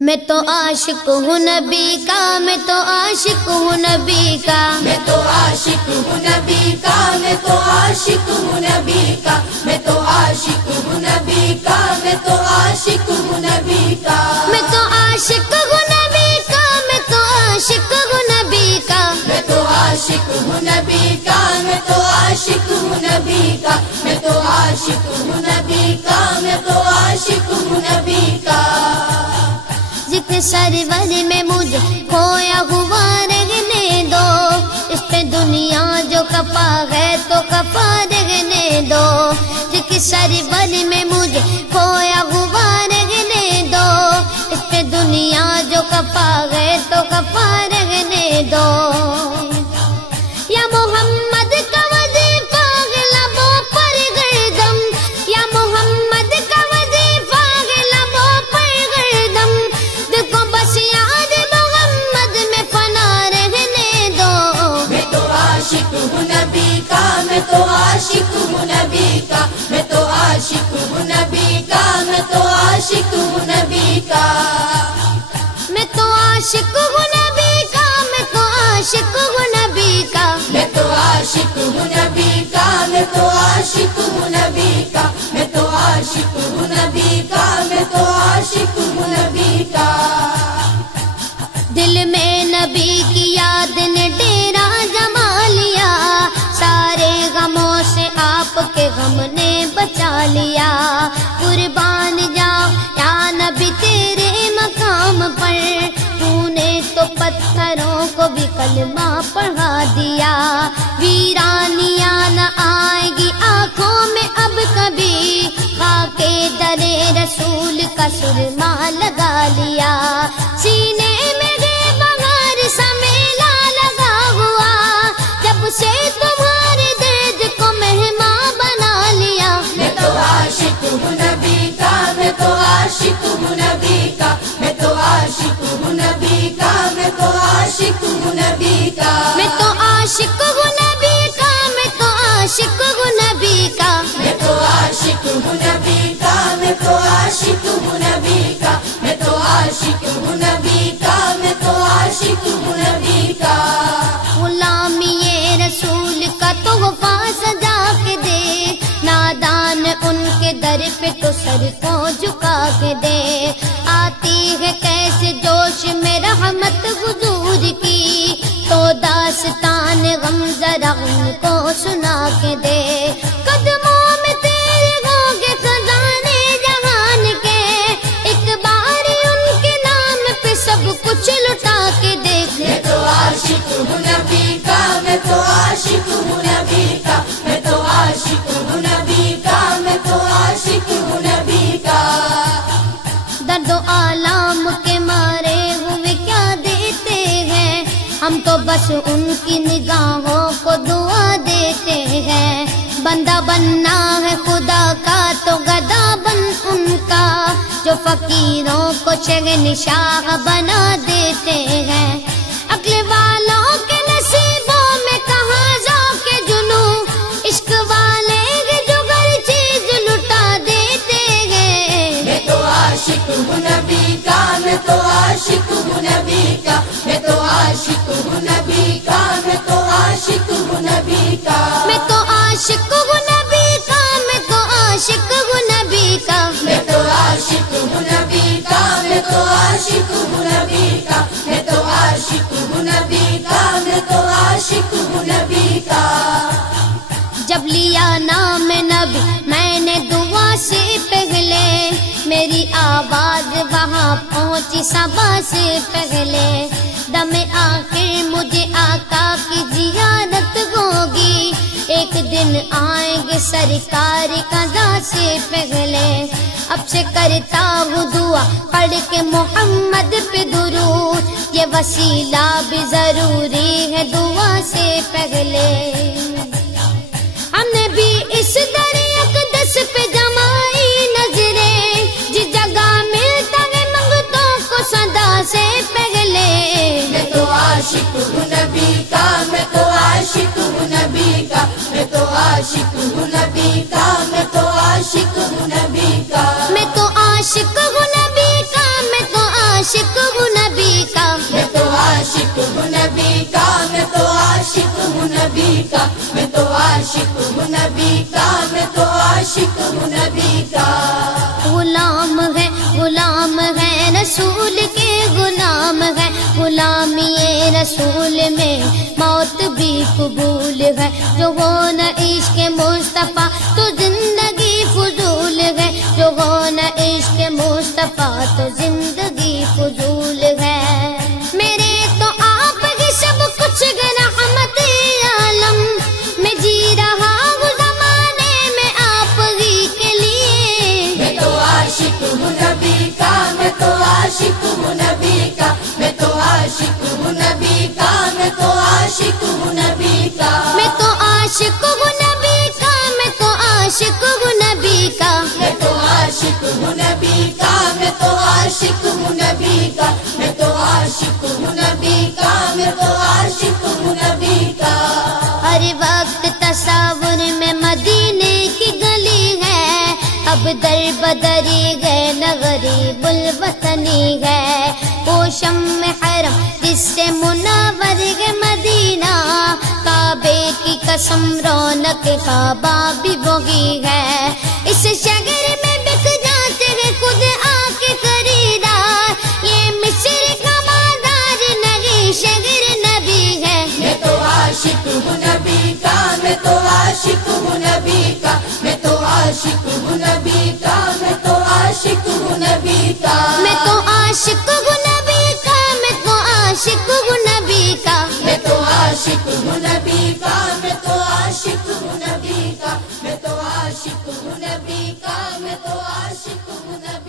میں تو عاشق ہوں نبی کا، میں تو عاشق ہوں نبی کا، میں تو عاشق ہوں نبی کا، میں تو عاشق ہوں نبی کا، میں تو عاشق ہوں نبی کا، میں تو عاشق ہوں نبی کا، میں تو عاشق ہوں نبی کا، میں تو عاشق ہوں نبی کا، میں تو عاشق ہوں نبی کا، میں تو عاشق ہوں نبی کا، میں تو عاشق ہوں نبی کا، میں تو عاشق ہوں نبی کا۔ ذکر سرور میں مجھے کھویا ہوا رہنے دو، اس پہ دنیا جو کفا ہے تو کفا رہنے دو، ذکر سرور میں مجھے کھویا ہوا رہنے دو، اس پہ دنیا جو کفا ہے تو کفا رہنے دو۔ یا محمد کا وظیفہ لبوں پر گردم، یا محمد کا وظیفہ لبوں پر گردم، دیکھو بس یاد محمد میں فنا رہنے دو۔ میں تو عاشق ہوں نبی کا، میں تو عاشق ہوں نبی کا، میں تو عاشق ہوں نبی کا، میں تو عاشق ہوں نبی کا، میں تو عاشق ہوں نبی کا، میں تو عاشق ہوں نبی کا، میں تو عاشق ہوں نبی کا، میں تو عاشق ہوں نبی کا، میں تو عاشق ہوں نبی کا، میں تو عاشق ہوں نبی کا۔ دل میں نبی کی یاد نے ڈیرا جما لیا، سارے غموں سے آپ کے غم نے بچا لیا، قربان جاؤ یا نبی تیرے مقام پر، تو نے تو پتھروں کو بھی کلمہ پڑھا دیا، ویرانیاں نہ آئے گی آنکھوں میں اب کبھی، خاک درے رسول کا سرما لگا لیا، سینے میں سے تمہارے درد کو مہمان بنا لیا۔ میں تو عاشق ہوں نبی کا، میں تو عاشق ہوں نبی کا، میں تو عاشق ہوں نبی کا، میں تو عاشق ہوں نبی کا، میں تو عاشق ہوں نبی کا، میں تو عاشق ہوں نبی کا، میں تو عاشق ہوں نبی کا، میں تو عاشق ہوں نبی کا، میں تو عاشق ہوں نبی کا، میں تو عاشق ہوں نبی کا۔ غلامی رسول کا تحفہ سجا کے دے، نادان ان کے در پہ تو سر کو جھکا کے دے، آتی ہے کیسے جوش میں رحمت حضور کی، تو داستان غم ذرا ان کو سنا کے دے، قدموں میں تیرے ہوں گے خزانے جہان کے، ایک بار ان کے نام پہ سب کچھ لٹا کے دیکھ۔ میں تو عاشق ہوں نبی کا، میں تو عاشق ہوں نبی کا، میں تو عاشق ہوں نبی کا، میں تو عاشق ہوں نبی کا۔ درد و آلام کے مارے ہوئے کیا دیتے ہیں، ہم تو بس ان کی نگاہوں کو دعا دیتے ہیں، بندہ بننا ہے خدا کا تو گدا بن ان کا، جو فقیروں کو شہنشاہ بنا دیتے ہیں، عقل والوں کے نصیبوں میں کہاں ذوق جنوں، عشق والے جو ہر چیز لٹا دیتے ہیں۔ میں تو عاشق ہوں نبی کا، میں تو عاشق ہوں نبی کا، میں تو عاشق ہوں نبی کا، میں تو عاشق ہوں نبی کا، میں تو عاشق ہوں نبی کا، میں تو عاشق ہوں نبی کا، میں تو عاشق ہوں نبی کا، میں تو عاشق ہوں نبی کا، میں تو عاشق ہوں نبی کا، میں تو عاشق ہوں نبی کا۔ جب لیا نام نبی میں نے دعا سے پہلے، میری آواز وہاں پہنچی صبا سے پہلے، دم آخر مجھے آقا کی زیارت ہوگی، ایک دن آئیں گے سرکار قضا سے پہلے، اب سے کرتا ہوں دعا پڑھ کے محمد پہ درود، یہ وسیلہ بھی ضروری ہے دعا سے پہلے، ہم نے بھی اس در اقدس پہ جمائی نظریں، جس جگہ ملتا ہے منگتوں کو صدا سے پہلے، میں تو عاشق ہوں نبی کا، میں تو عاشق ہوں نبی کا، میں تو عاشق ہوں نبی کا، میں تو عاشق ہوں نبی کا، میں تو عاشق ہوں نبی کا، میں تو عاشق کا، میں تو عاشق ہوں نبی کا، میں تو عاشق ہوں نبی کا۔ غلام ہے رسول کے غلام ہے، غلامی رسول میں موت بھی قبول ہے۔ جو ہو نہ عشق مصطفیٰ تو زندگی فضول ہے، جو ہو نہ عشق مصطفیٰ تو زندگی فضول ہے۔ میرے تو آپ کے سب کچھ رحمت عالم میں جی رہا ہوں زمانے میں آپ ہی کے لیے۔ میں تو عاشق ہوں نبی کا، میں تو عاشق ہوں نبی کا، میں تو عاشق ہوں نبی کا، میں تو عاشق ہوں نبی کا۔ میں تو عاشق ہوں نبی کا، میں تو عاشق ہوں نبی کا۔ میں تو عاشق ہوں نبی کا، میں تو عاشق ہوں نبی کا، میں تو عاشق ہوں نبی کا، میں تو عاشق ہوں نبی کا۔ ہر وقت تصور میں مدینے کی گلی ہے، اب در بدری گئے نہ غریب الوطنی ہے۔ وہ شمع حرم جس سے منور ہے مدینہ، کعبے کی قسم رونق کعبہ بھی وہی ہے۔ اس شہر میں بک جاتے ہیں خود آ کے خریدار، یہ مصر کا بازار نہیں شہر نبی ہے۔ میں تو عاشق ہوں نبی کا، میں تو عاشق ہوں نبی کا، میں تو عاشق ہوں نبی کا، میں تو عاشق ہوں نبی کا۔ میں تو عاشق ہوں نبی کا، میں تو عاشق ہوں نبی کا۔ میں تو عاشق ہوں نبی کا، میں تو عاشق ہوں نبی کا، میں تو عاشق ہوں نبی کا، میں تو عاشق ہوں نبی کا۔